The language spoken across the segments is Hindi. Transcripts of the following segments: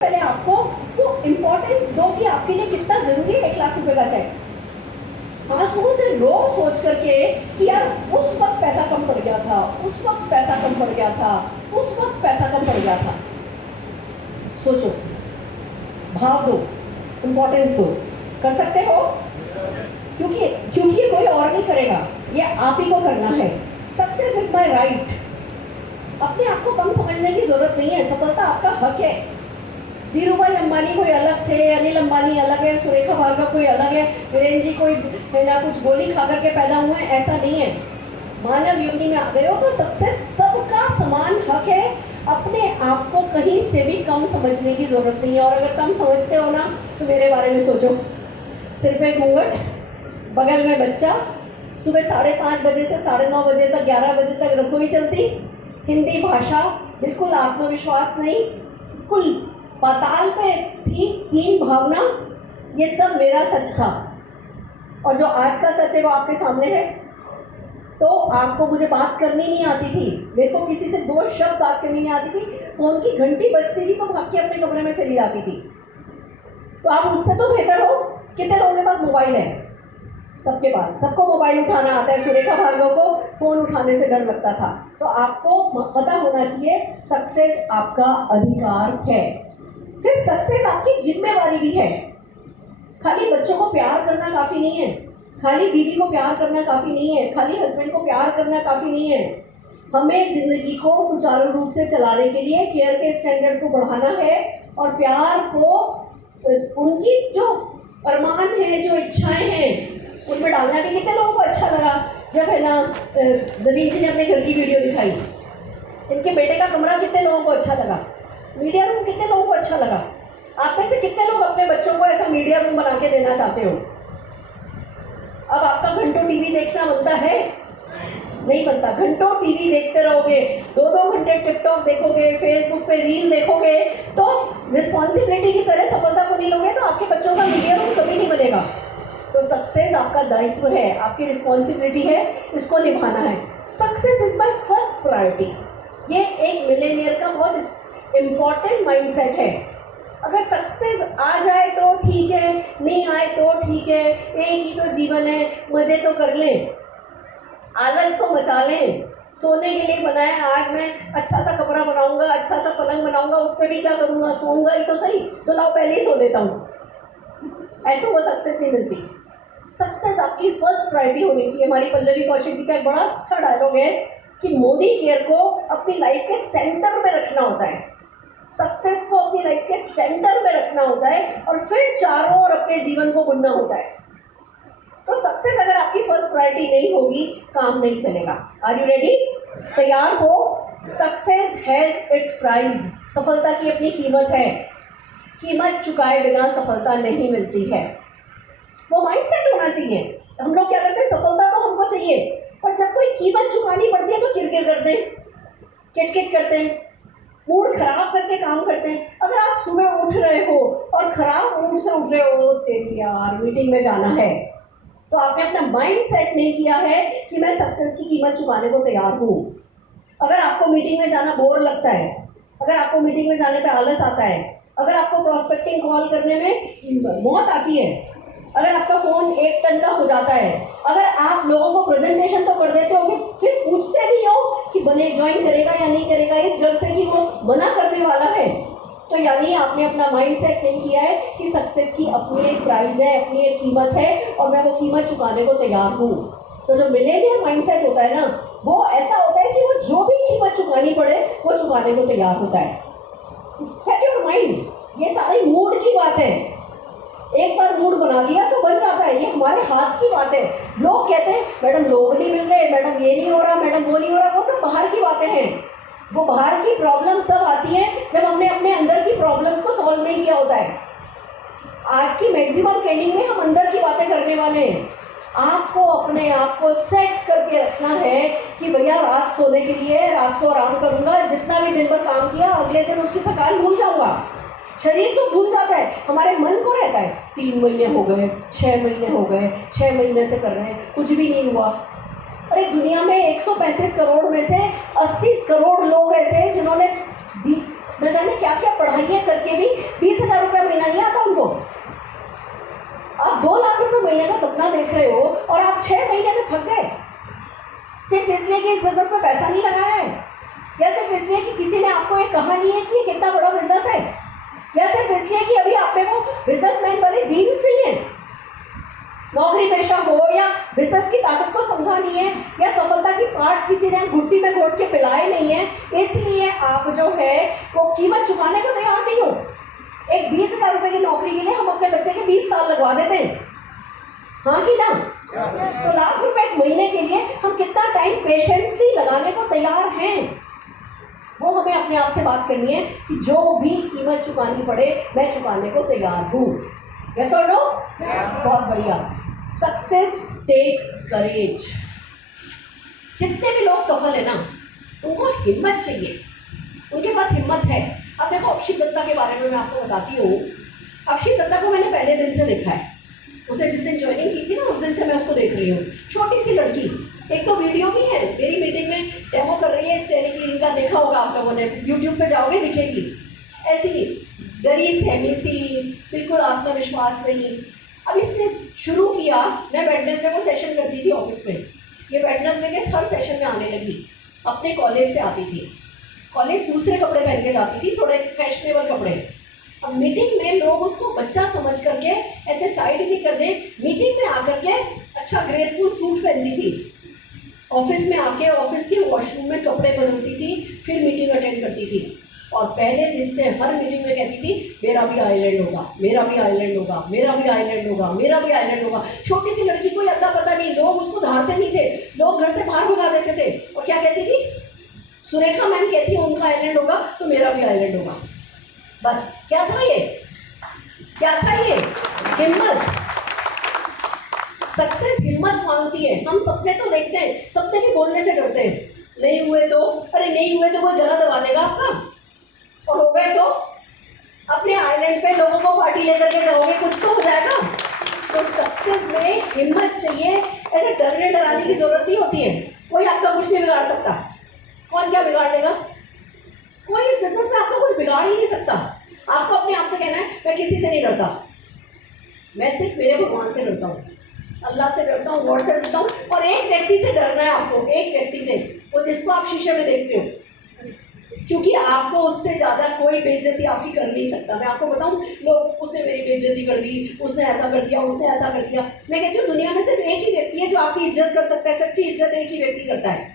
पहले आपको वो इम्पोर्टेंस दो कि आपके लिए कितना जरूरी है 1 लाख रुपए का चेक। आंसुओं से रो सोच करके कि यार उस वक्त पैसा कम पड़ गया था, उस वक्त पैसा कम पड़ गया था, उस वक्त पैसा कम पड़ गया था। सोचो, भाव दो, इम्पोर्टेंस दो। कर सकते हो? क्योंकि कोई और नहीं करेगा, ये आप ही को करना है। Success is my right. अपने आप को कम समझने की जरूरत नहीं है, सफलता आपका हक है। धीरू भाई अंबानी कोई अलग थे, अनिल अंबानी अलग है, सुरेखा भार्गव कोई अलग है, वीरेंद्र जी कोई है ना कुछ गोली खा करके पैदा हुए हैं, ऐसा नहीं है। मानव योनि में आ गए हो तो सक्सेस सबका समान हक है। अपने आप को कहीं से भी कम समझने की जरूरत नहीं है। और अगर कम समझते हो ना तो मेरे बारे में सोचो। सिर पे घूंघट, बगल में बच्चा, सुबह 5:30 बजे से 9:30 बजे तक 11 बजे तक रसोई चलती, हिंदी भाषा, बिल्कुल आत्मविश्वास नहीं, बिल्कुल पाताल पे थी, हीन भावना। ये सब मेरा सच था। और जो आज का सच है वो आपके सामने है। तो आपको मुझे बात करनी नहीं आती थी, मेरे को किसी से 2 शब्द बात करनी नहीं आती थी। फ़ोन की घंटी बजती थी तो भाग के अपने कमरे में चली जाती थी। तो आप उससे तो बेहतर हो। कितने लोगों के पास मोबाइल है? सबके पास, सबको मोबाइल उठाना आता है। सुरेखा भार्गव को फ़ोन उठाने से डर लगता था। तो आपको पता होना चाहिए सक्सेस आपका अधिकार है। फिर सक्सेस आपकी जिम्मेवारी भी है। खाली बच्चों को प्यार करना काफ़ी नहीं है, खाली बीवी को प्यार करना काफ़ी नहीं है, खाली हस्बैंड को प्यार करना काफ़ी नहीं है। हमें ज़िंदगी को सुचारू रूप से चलाने के लिए केयर के स्टैंडर्ड को बढ़ाना है और प्यार को उनकी जो अरमान है, जो इच्छाएं हैं, उनमें डालना भी। कितने लोगों को अच्छा लगा जब है ना नवीन जी ने अपने घर की वीडियो दिखाई, इनके बेटे का कमरा कितने लोगों को अच्छा लगा, मीडिया रूम कितने लोगों को अच्छा लगा। आप में से कितने लोग अपने बच्चों को ऐसा मीडिया रूम बना के देना चाहते हो? अब आपका घंटों टीवी देखना बनता है? नहीं बनता। घंटों टीवी देखते रहोगे, 2-2 घंटे टिकटॉक देखोगे, फेसबुक पे रील देखोगे, तो रिस्पॉन्सिबिलिटी की तरह सफलता को नहीं लोगे तो आपके बच्चों का मीडिया रूम कभी नहीं बनेगा। तो सक्सेस आपका दायित्व है, आपकी रिस्पॉन्सिबिलिटी है, इसको निभाना है। Success is my first priority. ये एक मिलेनियर का बहुत इम्पॉर्टेंट माइंडसेट है। अगर सक्सेस आ जाए तो ठीक है, नहीं आए तो ठीक है, एक ही तो जीवन है, मज़े तो कर लें, आलस तो मचा लें। सोने के लिए बनाया, आज मैं अच्छा सा कमरा बनाऊंगा, अच्छा सा पलंग बनाऊंगा, उस पर भी क्या करूँगा, सोऊंगा ही तो सही, तो लाओ पहले ही सो लेता हूँ। ऐसे वो सक्सेस नहीं मिलती। सक्सेस आपकी फर्स्ट प्रायोरिटी होनी चाहिए। हमारी पल्लवी कौशिक जी का एक बड़ा अच्छा डायलॉग है कि मोदी केयर को अपनी लाइफ के सेंटर में रखना होता है। सक्सेस को अपनी लाइफ के सेंटर में रखना होता है और फिर चारों ओर अपने जीवन को बुनना होता है। तो सक्सेस अगर आपकी फर्स्ट प्रायोरिटी नहीं होगी, काम नहीं चलेगा। Are you ready? तैयार हो? Success has its price. सफलता की अपनी कीमत है। कीमत चुकाए बिना सफलता नहीं मिलती है। वो माइंडसेट होना चाहिए। हम लोग क्या करते हैं, सफलता तो हमको चाहिए, पर जब कोई कीमत चुकानी पड़ती है तो किरकिर करते हैं, किटकिट करते हैं, मूड खराब करके काम करते हैं। अगर आप सुबह उठ रहे हो और खराब मूड से उठ रहे हो, तेरी यार मीटिंग में जाना है, तो आपने अपना माइंड सेट नहीं किया है कि मैं सक्सेस की कीमत चुकाने को तैयार हूँ। अगर आपको मीटिंग में जाना बोर लगता है, अगर आपको मीटिंग में जाने पे आलस आता है, अगर आपको प्रॉस्पेक्टिंग कॉल करने में मौत आती है, अगर आपका फ़ोन 1 टन का हो जाता है, अगर आप लोगों को प्रेजेंटेशन तो कर देते हो फिर पूछते नहीं हो कि बने ज्वाइन करेगा या नहीं करेगा, इस डर से कि वो मना करने वाला है, तो यानी आपने अपना माइंड सेट नहीं किया है कि सक्सेस की अपनी एक प्राइस है, अपनी एक कीमत है और मैं वो कीमत चुकाने को तैयार हूँ। तो जो मिलेनियर माइंड सेट होता है ना, वो ऐसा होता है कि वो जो भी कीमत चुकानी पड़े वो चुकाने को तैयार होता है। Set your mind. ये सारी मूड की बात है। एक बार मूड बना लिया तो बन जाता है, ये हमारे हाथ की बात है। लोग कहते हैं मैडम लोग नहीं मिल रहे, मैडम ये नहीं हो रहा, मैडम वो नहीं हो रहा, वो सब बाहर की बातें हैं। वो बाहर की प्रॉब्लम तब आती है जब हमने अपने अंदर की प्रॉब्लम्स को सॉल्व नहीं किया होता है। आज की मैक्सिमम ट्रेनिंग में हम अंदर की बातें करने वाले हैं। आपको अपने आप को सेट करके रखना है कि भैया रात सोने के लिए रात को आराम करूँगा, जितना भी दिन भर काम किया अगले दिन उसकी थकान भूल जाऊँगा। शरीर तो भूल जाता है, हमारे मन को रहता है 3 महीने हो गए, 6 महीने हो गए, 6 महीने से कर रहे हैं, कुछ भी नहीं हुआ। अरे दुनिया में 135 करोड़ में से 80 करोड़ लोग ऐसे हैं जिन्होंने न जाने क्या क्या पढ़ाइयाँ करके भी 20,000 रुपये महीना नहीं आता उनको। आप 2 लाख रुपये महीने का सपना देख रहे हो और आप 6 महीने में थक गए, सिर्फ इसलिए कि इस बिजनेस में पैसा नहीं लगाया है, या सिर्फ इसलिए कि किसी ने आपको एक कहा नहीं है कि ये कितना बड़ा बिजनेस है, या सिर्फ इसलिए कि अभी आप में वो बिजनेसमैन वाले जीन्स नहीं है, नौकरी पेशा हो या बिजनेस की ताकत को समझा नहीं है, या सफलता की पाठ किसी ने घुट्टी में घोट के पिलाए नहीं है, इसलिए आप जो है वो कीमत चुकाने को तैयार नहीं हो। एक 20,000 रुपये की नौकरी के लिए हम अपने बच्चे के 20 साल लगवा देते हैं, हाँ कि ना? तो लाख रुपए एक महीने के लिए हम कितना टाइम पेशेंसली लगाने को तैयार हैं, वो हमें अपने आप से बात करनी है कि जो भी कीमत चुकानी पड़े मैं चुकाने को तैयार हूँ। यस और नो? बहुत बढ़िया। Success takes courage. जितने भी लोग सफल है ना, उनको हिम्मत चाहिए, उनके पास हिम्मत है। अब देखो अक्षित दत्ता के बारे में मैं आपको बताती हूँ। अक्षित दत्ता को मैंने पहले दिन से देखा है, उसने जिस दिन ज्वाइनिंग की थी ना उस दिन से मैं उसको देख रही हूँ। छोटी सी लड़की, एक तो वीडियो भी है, मेरी मीटिंग में डेमो कर रही है स्टेरिक क्लीन का, देखा होगा आप लोगों ने, यूट्यूब पे जाओगे दिखेगी। ऐसी डरी सहमी सी, बिल्कुल आत्मविश्वास नहीं। अब इसने शुरू किया, मैं वेडनेसडे को सेशन करती थी ऑफिस में, ये वेडनेसडे के हर सेशन में आने लगी। अपने कॉलेज से आती थी, कॉलेज दूसरे कपड़े पहन के जाती थी, थोड़े फैशनेबल कपड़े। अब मीटिंग में लोग उसको बच्चा समझ करके ऐसे साइड भी कर दे, मीटिंग में आकर के अच्छा ग्रेसफुल सूट पहनती थी, ऑफिस में आके ऑफिस के वॉशरूम में कपड़े बदलती थी, फिर मीटिंग अटेंड करती थी। और पहले दिन से हर मीटिंग में कहती थी मेरा भी आइलैंड होगा, मेरा भी आइलैंड होगा, मेरा भी आइलैंड होगा, मेरा भी आइलैंड होगा। छोटी सी लड़की को अता पता नहीं, लोग उसको धारते नहीं थे, लोग घर से बाहर भगा देते थे। और क्या कहती थी? सुरेखा मैम कहती है उनका आइलैंड होगा तो मेरा भी आइलैंड होगा। बस क्या था ये? क्या था ये? हिम्मत। सक्सेस हिम्मत मांगती है। हम सपने तो देखते हैं, सपने भी बोलने से डरते हैं, नहीं हुए तो, अरे नहीं हुए तो कोई गला दबा देगा आपका, और हो गए तो अपने आइलैंड पे लोगों को पार्टी लेकर के जाओगे, कुछ तो हो जाएगा। तो सक्सेस में हिम्मत चाहिए, ऐसे डरने डराने की जरूरत नहीं होती है। कोई आपका कुछ नहीं बिगाड़ सकता। कौन क्या बिगाड़ देगा? कोई इस बिजनेस में आपका कुछ बिगाड़ ही नहीं सकता। आपको अपने आप से कहना है मैं किसी से नहीं डरता, मैं सिर्फ मेरे भगवान से डरता हूँ, अल्लाह से डरता हूँ, गॉड से डरता हूँ। और एक व्यक्ति से डरना है आपको, एक व्यक्ति से, वो जिसको आप शीशे में देखते हो, क्योंकि आपको उससे ज़्यादा कोई बेइज्जती आपकी कर नहीं सकता। मैं आपको बताऊँ, लोग उसने मेरी बेइज्जती कर दी, उसने ऐसा कर दिया, उसने ऐसा कर दिया। मैं कहती हूँ दुनिया में सिर्फ एक ही व्यक्ति है जो आपकी इज्जत कर सकता है। सच्ची इज्जत एक ही व्यक्ति करता है,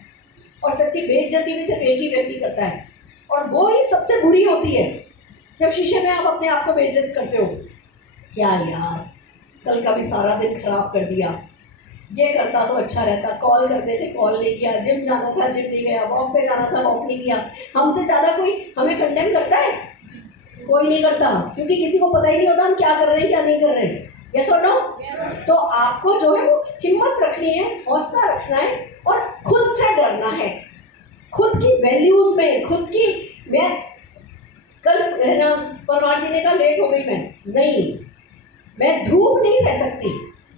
और सच्ची बेइज्जती भी सिर्फ एक ही व्यक्ति करता है, और वो ही सबसे बुरी होती है। जब शीशे में आप अपने आप को बेइज्जत करते हो, क्या यार कल का भी सारा दिन खराब कर दिया, ये करता तो अच्छा रहता, कॉल करते थे कॉल नहीं किया, जिम जाना था जिम नहीं गया, वॉक पे जाना था वॉक नहीं किया। हमसे ज़्यादा कोई हमें कंडेम करता है? कोई नहीं करता, क्योंकि किसी को पता ही नहीं होता हम क्या कर रहे हैं क्या नहीं कर रहे हैं। यस और नो? तो आपको जो है वो हिम्मत रखनी है, हौसला रखना है, और खुद से डरना है, खुद की वैल्यूज़ में, खुद की। मैं कल है ना, परमार जी ने कहा लेट हो गई, मैं धूप नहीं सह सकती,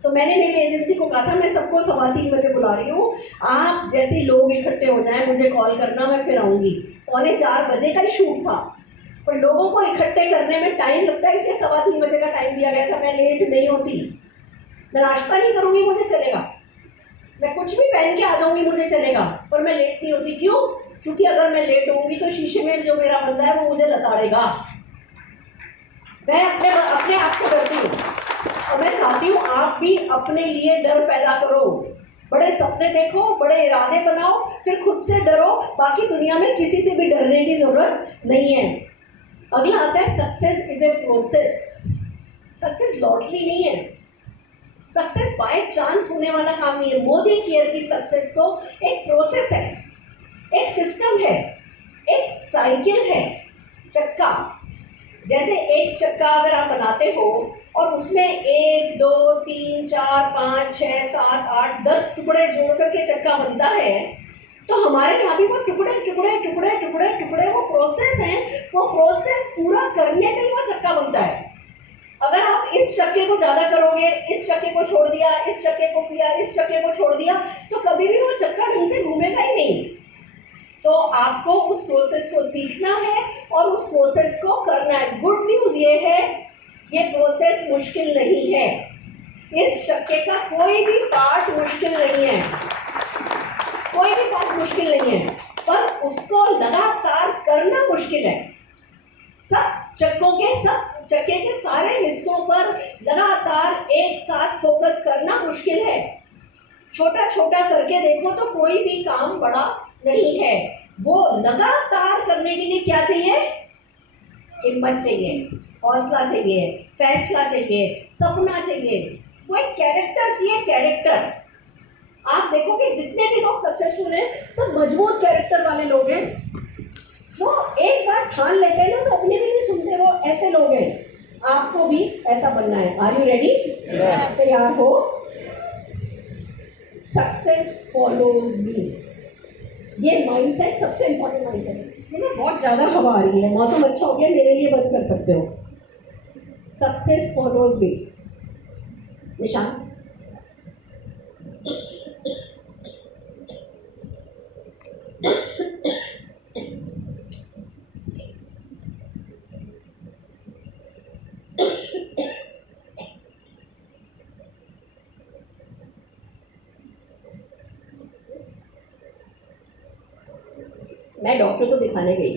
तो मैंने मेरी एजेंसी को कहा था मैं सबको 3:15 बजे बुला रही हूँ, आप जैसे लोग इकट्ठे हो जाएं मुझे कॉल करना, मैं फिर आऊँगी। 3:45 बजे का ही शूट था, पर लोगों को इकट्ठे करने में टाइम लगता है, इसलिए 3:15 बजे का टाइम दिया गया था। मैं लेट नहीं होती, मैं नाश्ता नहीं करूँगी मुझे चलेगा, मैं कुछ भी पहन के आ जाऊँगी मुझे चलेगा, पर मैं लेट नहीं होती। क्यों? क्योंकि अगर मैं लेट होंगी तो शीशे में जो मेरा बंदा है वो मुझे लताड़ेगा। मैं अपने आप से डरती हूँ, और मैं चाहती हूँ आप भी अपने लिए डर पैदा करो, बड़े सपने देखो, बड़े इरादे बनाओ, फिर खुद से डरो। बाकी दुनिया में किसी से भी डरने की जरूरत नहीं है। अगला आता है success is a process. Success lottery नहीं है, सक्सेस बाय चांस होने वाला काम नहीं है। मोदी केयर की सक्सेस तो एक प्रोसेस है, एक सिस्टम है, एक साइकिल है। चक्का, जैसे एक चक्का अगर आप बनाते हो और उसमें 1 2 3 4 5 6 7 8 10 टुकड़े जोड़ करके चक्का बनता है, तो हमारे यहाँ भी वो टुकड़े टुकड़े टुकड़े टुकड़े टुकड़े वो प्रोसेस हैं। वो प्रोसेस पूरा करने के लिए वो चक्का बनता है। अगर आप इस चक्के को ज़्यादा करोगे, इस चक्के को छोड़ दिया, इस चक्के को किया, इस चक्के को छोड़ दिया, तो कभी भी वो चक्का ढंग से घूमेगा ही नहीं। तो आपको उस प्रोसेस को सीखना है और उस प्रोसेस को करना है। गुड न्यूज़ ये है, ये प्रोसेस मुश्किल नहीं है। इस चक्के का कोई भी पार्ट मुश्किल नहीं है, कोई भी पार्ट मुश्किल नहीं है, पर उसको लगातार करना मुश्किल है। सब चक्के के सारे हिस्सों पर लगातार एक साथ फोकस करना मुश्किल है। छोटा छोटा करके देखो तो कोई भी काम बड़ा नहीं है। वो लगातार करने के लिए क्या चाहिए? हिम्मत चाहिए, हौसला चाहिए, फैसला चाहिए, सपना चाहिए, वो एक कैरेक्टर चाहिए, कैरेक्टर। आप देखोगे जितने भी लोग सक्सेसफुल हैं सब मजबूत कैरेक्टर वाले लोग हैं। वो एक बार ठान लेते हैं ना तो अपने भी नहीं सुनते, वो ऐसे लोग हैं। आपको भी ऐसा बनना है। Are you ready? तैयार हो? सक्सेस फॉलोज मी, ये माइंडसेट सबसे इंपॉर्टेंट माइंडसेट है। ना बहुत ज़्यादा हवा आ रही है, मौसम अच्छा हो गया, मेरे लिए बंद कर सकते हो। सक्सेस फॉलोज मी, निशान। मैं डॉक्टर को दिखाने गई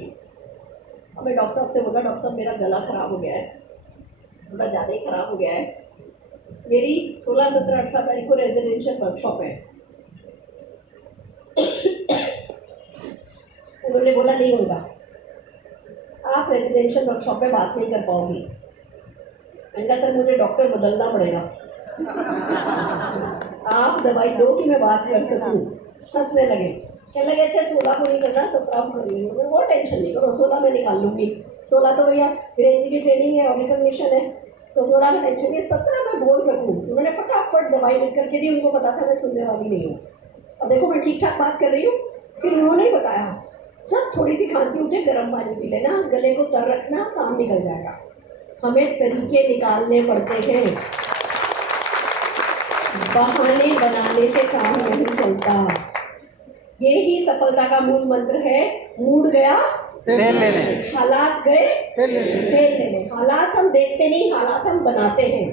और मैं डॉक्टर साहब से बोला, डॉक्टर साहब मेरा गला ख़राब हो गया है, थोड़ा ज़्यादा ही ख़राब हो गया है। मेरी 16, 17, 18 तारीख को रेजिडेंशियल वर्कशॉप है। उन्होंने बोला नहीं होगा, आप रेजिडेंशियल वर्कशॉप में बात नहीं कर पाओगी। मैंने कहा सर मुझे डॉक्टर बदलना पड़ेगा, आप दवाई दो कि मैं बात कर सकूँ। हंसने लगे, कहने लगे अच्छा 16 को नहीं करना, 17 को कर लेंगे। वो टेंशन नहीं करो, 16 में निकाल लूँगी। 16 तो भैया अंग्रेजी की ट्रेनिंग है और रिकॉग्निशन है, तो 16 में टेंशन नहीं, 17 में बोल सकूँ। उन्होंने फटाफट दवाई लिख करके दी, उनको पता था मैं सुनने वाली नहीं हूँ। और देखो मैं ठीक ठाक बात कर रही हूँ। फिर उन्होंने ही बताया जब थोड़ी सी खांसी उठे गर्म पानी पी लेना, गले को तर रखना, काम निकल जाएगा। हमें तरीके निकालने पड़ते हैं, बहाने बनाने से काम नहीं चलता। ये ही सफलता का मूल मंत्र है। मूड गया तेल लेने, हालात गए तेल लेने। हालात हम देखते नहीं, हालात हम बनाते हैं।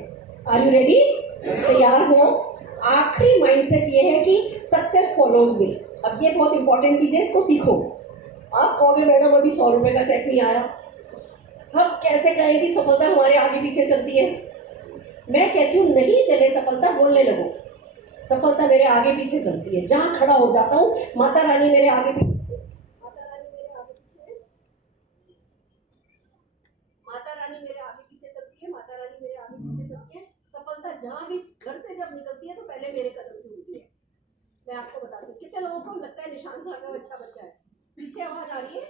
Are you ready? तैयार हो? आखिरी माइंडसेट ये है कि सक्सेस फॉलोज मी। अब ये बहुत इंपॉर्टेंट चीज़ है, इसको सीखो। आप कहोगे मैडम अभी 100 रुपये का चेक नहीं आया, हम कैसे कहें कि सफलता हमारे आगे पीछे चलती है? मैं कहती हूँ नहीं चले सफलता, बोलने लगो सफलता मेरे आगे पीछे चलती है। जहाँ खड़ा हो जाता हूँ माता रानी मेरे आगे पीछे, माता रानी मेरे आगे पीछे, माता रानी मेरे आगे पीछे चलती है, माता रानी मेरे आगे पीछे चलती है। सफलता जहाँ भी घर से जब निकलती है तो पहले मेरे कदम चूमती है। मैं आपको बताती हूँ, कितने लोगों को लगता है निशान भार्गव अच्छा बच्चा है? पीछे आवाज आ रही है?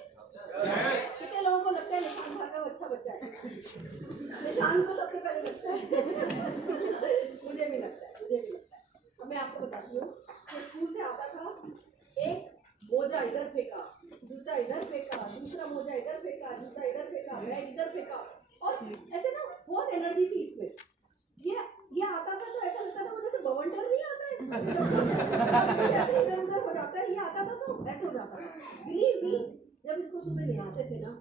कितने लोगों को लगता है निशान भार्गव अच्छा बच्चा है? निशान को सबसे पहले लगता है। मुझे भी लगता है, मुझे भी लगता है। अब मैं आपको बताती हूँ कि स्कूल से आता था, एक मोजा इधर फेंका, जूता इधर फेंका, दूसरा मोजा इधर फेंका, जूता इधर फेंका, बैग इधर फेंका, और ऐसे ना बहुत एनर्जी थी इसमें। ये आता था तो ऐसा लगता था वो जैसे बवंडर नहीं आता है, जैसे इधर उधर हो जाता है। ये आता था तो ऐसे हो जाता था। बिलीव मी, जब इसको सुबह ले आते थे ना,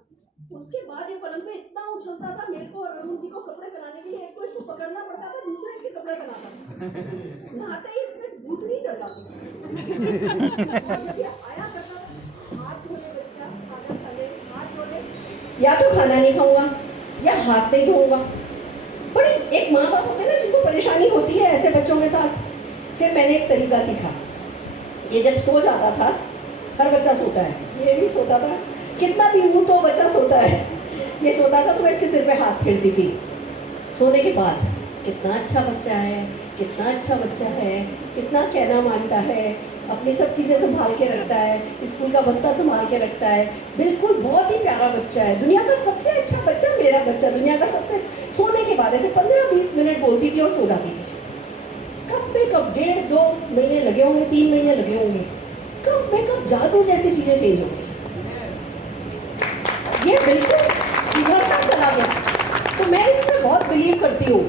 उसके बाद ये पलंग पे इतना उछलता था। मेरे को और अरुण जी को कपड़े पहनाने के लिए एक को इसको पकड़ना पड़ता था, दूसरा इसके कपड़े पहनाता था। नहाते ही इसमें भूतनी चढ़ जाती। आया करता था, हाथ धोने बच्चा, खाना खाने, हाथ धोने, या तो खाना नहीं खाऊंगा या हाथ नहीं धोऊंगा। बड़ी एक माँ बाप होते हैं ना जिनको परेशानी होती है ऐसे बच्चों के साथ। फिर मैंने एक तरीका सीखा। ये जब सो जाता था, हर बच्चा सोता है, ये भी सोता था, कितना भी हूँ तो बच्चा सोता है। ये सोता था तो मैं इसके सिर पे हाथ फेरती थी। सोने के बाद कितना अच्छा बच्चा है, कितना अच्छा बच्चा है, कितना कहना मानता है, अपनी सब चीज़ें संभाल के रखता है, स्कूल का बस्ता संभाल के रखता है, बिल्कुल बहुत ही प्यारा बच्चा है, दुनिया का सबसे अच्छा बच्चा मेरा बच्चा, दुनिया का सबसे अच्छा। सोने के बाद ऐसे 15-20 मिनट बोलती थी और सो जाती थी। कब पे कब 1.5-2 महीने लगे होंगे, 3 महीने लगे होंगे, कब पे कब जादू जैसी चीज़ें चेंज हो गई। ये बिल्कुल सुधरता चला गया। तो मैं इसमें बहुत बिलीव करती हूँ।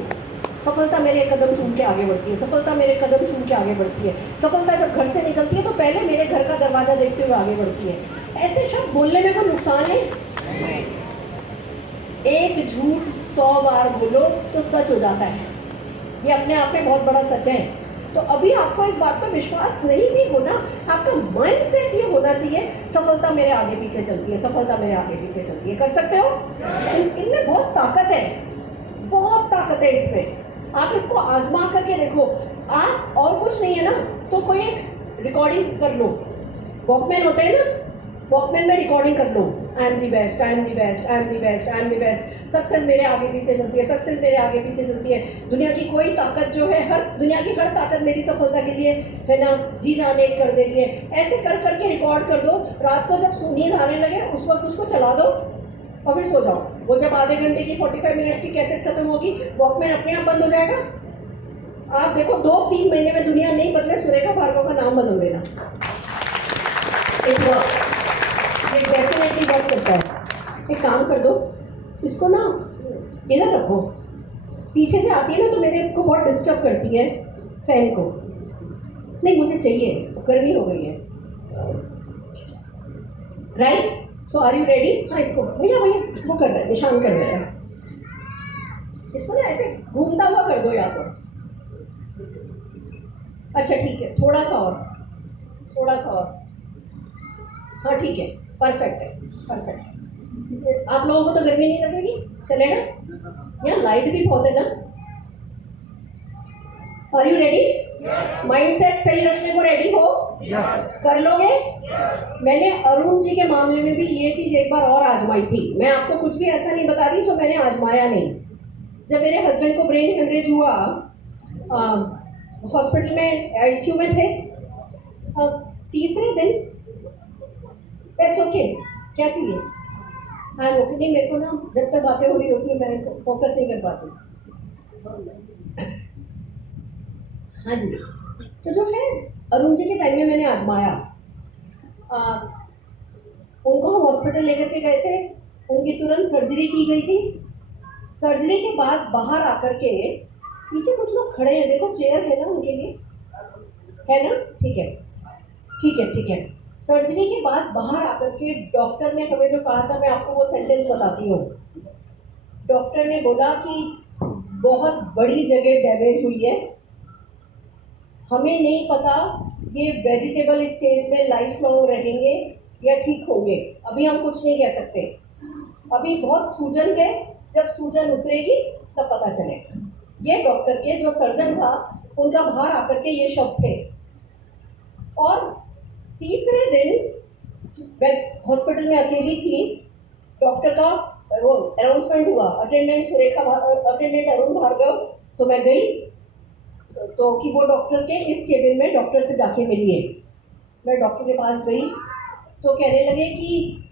सफलता मेरे कदम चूम के आगे बढ़ती है, सफलता मेरे कदम चूम के आगे बढ़ती है। सफलता जब घर से निकलती है तो पहले मेरे घर का दरवाज़ा देखते हुए आगे बढ़ती है। ऐसे शब्द बोलने में कोई नुकसान है? एक झूठ 100 बार बोलो तो सच हो जाता है। ये अपने आप में बहुत बड़ा सच है। तो अभी आपको इस बात पर विश्वास नहीं भी होना, आपका माइंडसेट ये होना चाहिए, सफलता मेरे आगे पीछे चलती है, सफलता मेरे आगे पीछे चलती है। कर सकते हो? इनमें बहुत ताकत है, बहुत ताकत है इसमें। आप इसको आजमा करके देखो। आप और कुछ नहीं है ना, तो कोई एक रिकॉर्डिंग कर लो। वॉकमैन होते हैं ना, वॉकमैन में रिकॉर्डिंग कर लो। I am the best, I am the best, I am the best, I am the best. Success मेरे आगे पीछे चलती है, सक्सेस मेरे आगे पीछे चलती है। दुनिया की कोई ताकत जो है, दुनिया की हर ताकत मेरी सफलता के लिए है ना, जी जान एक कर देती है। ऐसे कर करके रिकॉर्ड कर दो। रात को जब नींद आने लगे उस वक्त उसको चला दो और फिर सो जाओ। वो जब आधे घंटे की 45 मिनट्स की कैसेट खत्म होगी, वॉकमैन अपने आप बंद हो जाएगा। आप देखो 2-3 महीने में दुनिया नहीं बदले, सुरेखा भार्गव का नाम बदल देना। इट वर्क्स, ये डेफिनेटली वर्क करता है। एक काम कर दो, इसको ना इधर रखो, पीछे से आती है ना तो मेरे को बहुत डिस्टर्ब करती है फैन को। नहीं मुझे चाहिए, गर्मी हो गई है। Right, so are you ready? हाँ इसको भैया वो कर रहे हैं, निशान कर रहे हैं। इसको ना ऐसे घूमता हुआ कर दो या तो। अच्छा ठीक है, थोड़ा सा और, थोड़ा सा और। हाँ ठीक है, परफेक्ट है, परफेक्ट है। आप लोगों को तो गर्मी नहीं लगेगी? चलेगा? यहाँ लाइट भी बहुत है ना। Are you ready? माइंडसेट सही रखने को रेडी हो? कर लोगे? मैंने अरुण जी के मामले में भी ये चीज़ एक बार और आजमाई थी। मैं आपको कुछ भी ऐसा नहीं बता रही जो मैंने आजमाया नहीं। जब मेरे हस्बैंड को ब्रेन हेमरेज हुआ, हॉस्पिटल में आईसीयू में थे, तीसरे दिन दैट्स ओके, क्या चाहिए? I am okay. नहीं मेरे को ना जब तक बातें हो रही होती है मैं फोकस नहीं कर पाती। हाँ जी, तो जो है अरुण जी के टाइम में मैंने आजमाया। उनको हम हॉस्पिटल लेकर के गए थे, उनकी तुरंत सर्जरी की गई थी। सर्जरी के बाद बाहर आकर के, पीछे कुछ लोग खड़े हैं, देखो चेयर है ना उनके लिए, है ना? ठीक है ठीक है ठीक है। सर्जरी के बाद बाहर आकर के डॉक्टर ने हमें जो कहा था, मैं आपको वो सेंटेंस बताती हूँ। डॉक्टर ने बोला कि बहुत बड़ी जगह डैमेज हुई है, हमें नहीं पता ये वेजिटेबल स्टेज में लाइफ लॉन्ग रहेंगे या ठीक होंगे, अभी हम कुछ नहीं कह सकते। अभी बहुत सूजन है, जब सूजन उतरेगी तब पता चलेगा। ये डॉक्टर के जो सर्जन था उनका बाहर आकर के ये शब्द थे। और तीसरे दिन मैं हॉस्पिटल में अकेली थी, डॉक्टर का वो अनाउंसमेंट हुआ, अटेंडेंट अरुण भार्गव। तो मैं गई तो कि वो डॉक्टर के इस केबिन में डॉक्टर से जाके मिलिए। मैं डॉक्टर के पास गई तो कहने लगे कि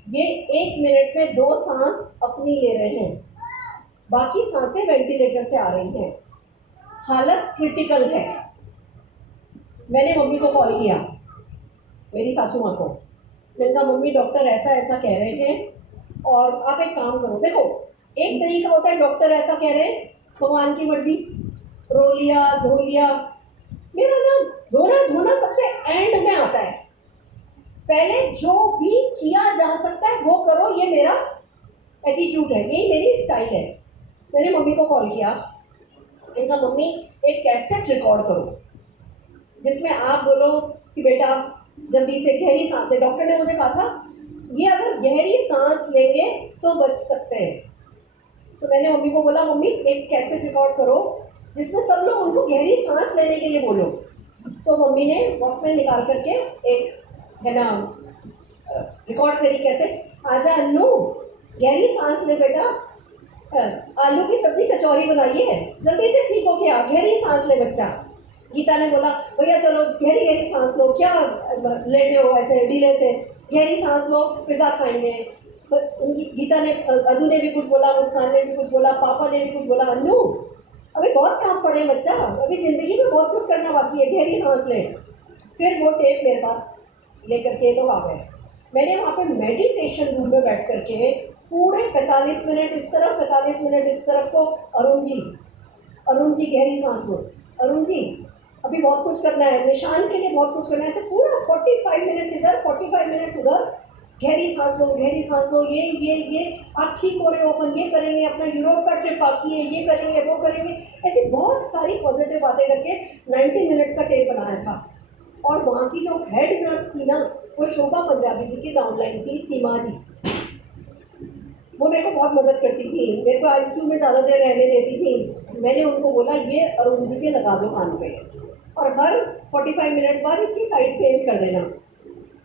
ये 1 मिनट में 2 सांस अपनी ले रहे हैं, बाकी सांसें वेंटिलेटर से आ रही हैं, हालत क्रिटिकल है। मैंने मम्मी को कॉल किया, मेरी सासू माँ को। मैंने कहा मम्मी डॉक्टर ऐसा ऐसा कह रहे हैं और आप एक काम करो। देखो एक तरीका होता है डॉक्टर ऐसा कह रहे हैं, भगवान की मर्जी, रो लिया धो लिया। मेरा ना रोना धोना सबसे एंड में आता है। पहले जो भी किया जा सकता है वो करो, ये मेरा एटीट्यूड है, यही मेरी स्टाइल है। मैंने मम्मी को कॉल किया, इनका मम्मी एक कैसेट रिकॉर्ड करो जिसमें आप बोलो कि बेटा जल्दी से गहरी सांस ले। डॉक्टर ने मुझे कहा था ये अगर गहरी सांस लेंगे तो बच सकते हैं। तो मैंने मम्मी को बोला मम्मी एक कैसेट रिकॉर्ड करो जिसमें सब लोग उनको गहरी सांस लेने के लिए बोलो। तो मम्मी ने वॉकमैन निकाल करके एक है ना रिकॉर्ड करी कैसेट, आजा अन्नू गहरी सांस ले बेटा, आलू की सब्जी कचौरी बनाई है, जल्दी से ठीक हो गया, गहरी सांस ले बच्चा। गीता ने बोला भैया चलो गहरी गहरी सांस लो, क्या लेटे हो ऐसे ढीले से, गहरी सांस लो, पिज़्ज़ा खाएंगे। उनकी गीता ने, अदू ने भी कुछ बोला, मुस्कान ने भी कुछ बोला, पापा ने भी कुछ बोला, अन्नू अभी बहुत काम पड़े बच्चा, अभी ज़िंदगी में बहुत कुछ करना बाकी है, गहरी सांस ले। फिर वो टेप मेरे पास लेकर के लोग आ गए। मैंने वहाँ पे मेडिटेशन रूम में बैठ करके पूरे 45 मिनट इस तरफ 45 मिनट इस तरफ को अरुण जी गहरी सांस लो, अरुण जी अभी बहुत कुछ करना है, निशान के लिए बहुत कुछ करना है, ऐसे पूरा 45 मिनट्स इधर 45 मिनट्स उधर। गहरी सांस लो, ये आप ठीक हो रहे हो, अपन ये करेंगे, अपना यूरोप का ट्रिप बाकी है, ये करेंगे, वो करेंगे, ऐसी बहुत सारी पॉजिटिव बातें करके 90 मिनट्स का टेप बनाया था। और वहाँ की जो हेड नर्स थी ना, वो शोभा पंजाबी जी की डाउनलाइन थी, सीमा जी। वो मेरे को बहुत मदद करती थी, मेरे को आईसीयू में ज़्यादा देर रहने देती थी। मैंने उनको बोला ये अरुण जी के लगा दो कान पे, और हर 45 मिनट बाद इसकी साइड चेंज कर देना।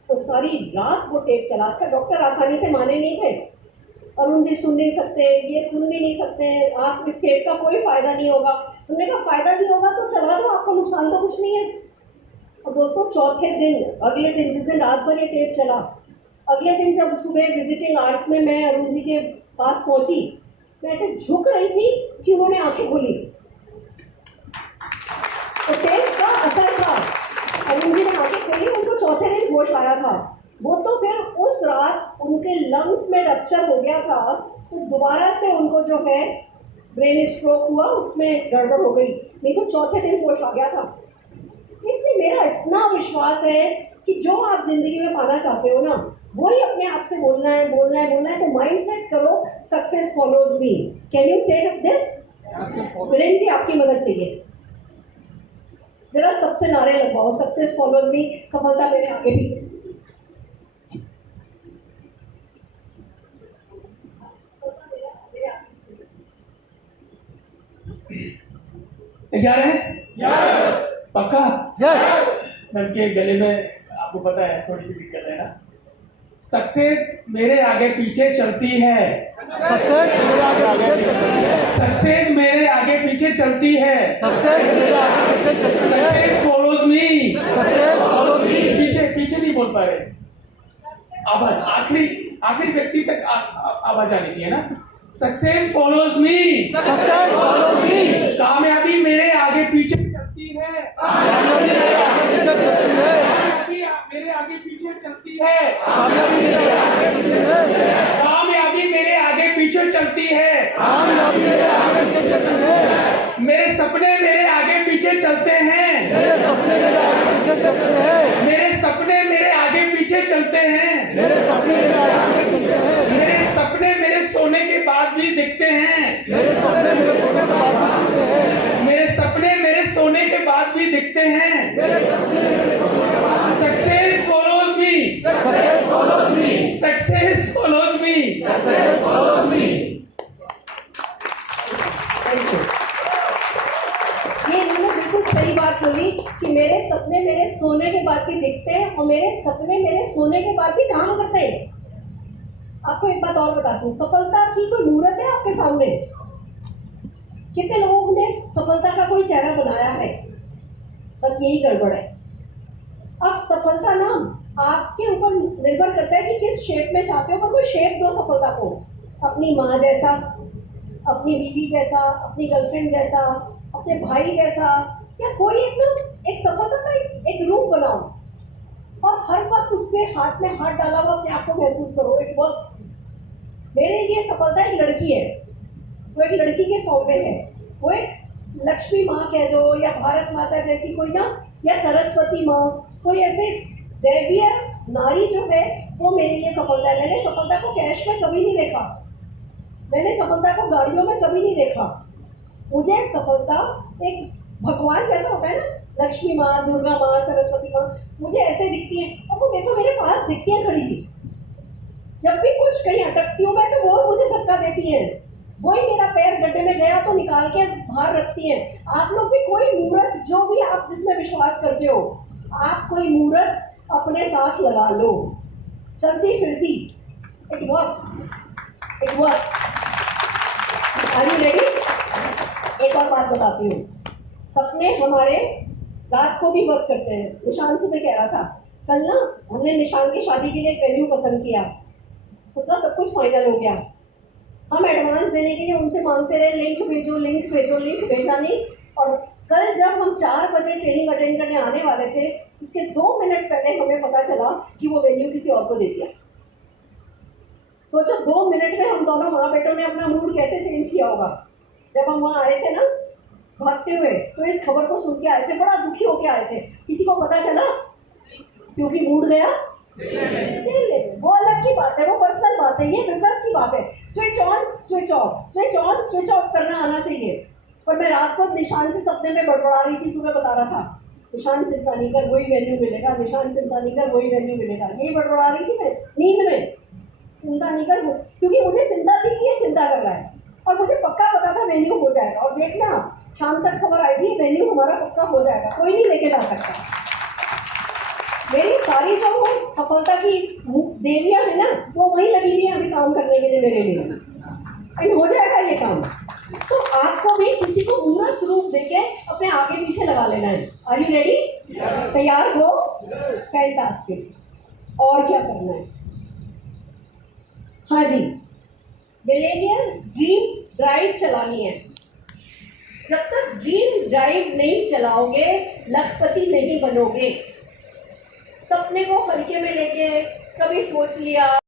तो सारी रात वो टेप चला। अच्छा, डॉक्टर आसानी से माने नहीं थे, अरुण जी सुन नहीं सकते, ये सुन भी नहीं सकते, आप इस टेप का कोई फ़ायदा नहीं होगा। उन्होंने कहा फ़ायदा नहीं होगा तो चलवा दो, आपको नुकसान तो कुछ नहीं है। और दोस्तों, चौथे दिन, अगले दिन, जिस दिन रात भर ये टेप चला, अगले दिन जब सुबह विजिटिंग आवर्स में मैं अरुण जी के पास पहुंची, मैं ऐसे झुक रही थी कि उन्होंने आंखें खोली। तो टेप का असर था, अरुण जी ने आंखें खोली, उनको चौथे दिन होश आया था। वो तो फिर उस रात उनके लंग्स में रप्चर हो गया था, तो दोबारा से उनको जो है ब्रेन स्ट्रोक हुआ, उसमें गड़बड़ हो गई, नहीं तो चौथे दिन होश आ गया था। इसलिए मेरा इतना विश्वास है कि जो आप जिंदगी में पाना चाहते हो ना, वही अपने आप से बोलना है। तो माइंड सेट करो, success follows me. Can you से दिस? वीरेन जी, आपकी मदद चाहिए, जरा सबसे नारे लगवाओ, सक्सेस फॉलोज मी, सफलता मेरे आगे पीछे। तैयार है? पक्का? मैम के गले में आपको पता है थोड़ी सी दिक्कत है ना। सक्सेस मेरे आगे पीछे चलती है, सक्सेस मेरे आगे पीछे चलती है, सक्सेस फॉलोज मी। पीछे पीछे नहीं बोल पा रहे, आवाज आखिरी व्यक्ति तक आवाज आनी चाहिए ना। सक्सेस फॉलोज मी, कामयाबी मेरे आगे पीछे चलती है, कामयाबी मेरे आगे पीछे चलती है, कामयाबी मेरे आगे पीछे चलती है, मेरे सपने मेरे आगे पीछे चलते हैं, मेरे सपने मेरे आगे पीछे चलते हैं, मेरे सपने मेरे सोने के बाद भी दिखते हैं, मेरे सपने मेरे सोने के बाद भी दिखते हैं। सक्सेस फॉलोज मी, सक्सेस फॉलोज मी। ये इन्होंने बिल्कुल सही बात बोली कि मेरे सपने मेरे सोने के बाद भी दिखते हैं, और मेरे सपने मेरे सोने के बाद भी काम करते हैं। आपको एक बात और बताती हूँ, सफलता की कोई मूर्त है आपके सामने? कितने लोगों ने सफलता का कोई चेहरा बनाया है? बस यही गड़बड़ है। अब सफलता ना आपके ऊपर निर्भर करता है कि किस शेप में चाहते हो, बस कोई शेप दो सफलता को। अपनी माँ जैसा, अपनी बीवी जैसा, अपनी गर्लफ्रेंड जैसा, अपने भाई जैसा, या कोई एक सफलता का एक रूप बनाओ, और हर वक्त उसके हाथ में हाथ डाला हुआ अपने आप को महसूस करो। It works. मेरे लिए सफलता एक लड़की है, वो एक लड़की के फॉर्म में है, वो एक लक्ष्मी माँ कह दो, या भारत माता जैसी कोई ना, या सरस्वती माँ, कोई ऐसे दैवीय नारी जो है, वो मेरे लिए सफलता है। मैंने सफलता को कैश में कभी नहीं देखा, मैंने सफलता को गाड़ियों में कभी नहीं देखा। मुझे सफलता एक भगवान जैसा होता है ना, लक्ष्मी माँ, दुर्गा माँ, सरस्वती माँ, मुझे ऐसे दिखती है, और वो देखो मेरे पास दिखती है खड़ी हुई। जब भी कुछ कहीं अटकती हूँ मैं, तो वो मुझे धक्का देती है, वही मेरा पैर गड्ढे में गया तो निकाल के बाहर रखती है। आप लोग भी कोई मूर्त, जो भी आप जिसमें विश्वास करते हो, आप कोई मूर्त अपने साथ लगा लो, चलती फिरती। It works, it works. Are you ready? एक और बात बताती हूँ, सपने हमारे रात को भी वर्क करते हैं। निशान सुबह कह रहा था, कल ना हमने निशान की शादी के लिए एक वेन्यू पसंद किया, उसका सब कुछ फाइनल हो गया। हम एडवांस देने के लिए उनसे मांगते रहे, लिंक भेजो, लिंक भेजो, लिंक भेजा नहीं। और कल जब हम 4 बजे ट्रेनिंग अटेंड करने आने वाले थे, उसके 2 मिनट पहले हमें पता चला कि वो वेन्यू किसी और को दे दिया। सोचो 2 मिनट में हम दोनों माँ बेटों ने अपना मूड कैसे चेंज किया होगा। जब हम वहाँ आए थे ना भागते हुए, तो इस खबर को सुन के आए थे, बड़ा दुखी होके आए थे। किसी को पता चला क्योंकि मूड गया? वो अलग की बात है, वो पर्सनल बात है, ये बिजनेस की बात है। Switch on switch off, switch on switch off करना आना चाहिए। पर मैं रात को निशान से सपने में बड़बड़ा रही थी, सुबह बता रहा था निशान चिंता नहीं कर वही वैल्यू मिलेगा, निशान चिंता नहीं कर वही वैल्यू मिलेगा, यही बड़बड़ा रही थी मैं नींद में। चिंता नहीं कर, क्योंकि मुझे चिंता थी कि ये चिंता कर रहा है और मुझे पक्का पता था वेन्यू हो जाएगा। और देखना शाम तक खबर आएगी वेन्यू हमारा पक्का हो जाएगा, कोई नहीं लेके जा सकता। मेरी सारी जो वो सफलता की देवियां है ना, वो वहीं लगी हुई है अभी काम करने के लिए मेरे लिए, एंड हो जाएगा ये काम। तो आपको भी किसी को मूर्त रूप देके अपने आगे पीछे लगा लेना है। Are you ready? तैयार हो? फैंटास्टिक। और क्या करना है? हाँ जी, मिलेनियर ड्रीम ड्राइव चलानी है। जब तक ड्रीम ड्राइव नहीं चलाओगे लखपति नहीं बनोगे। सपने को हल्के में लेके कभी सोच लिया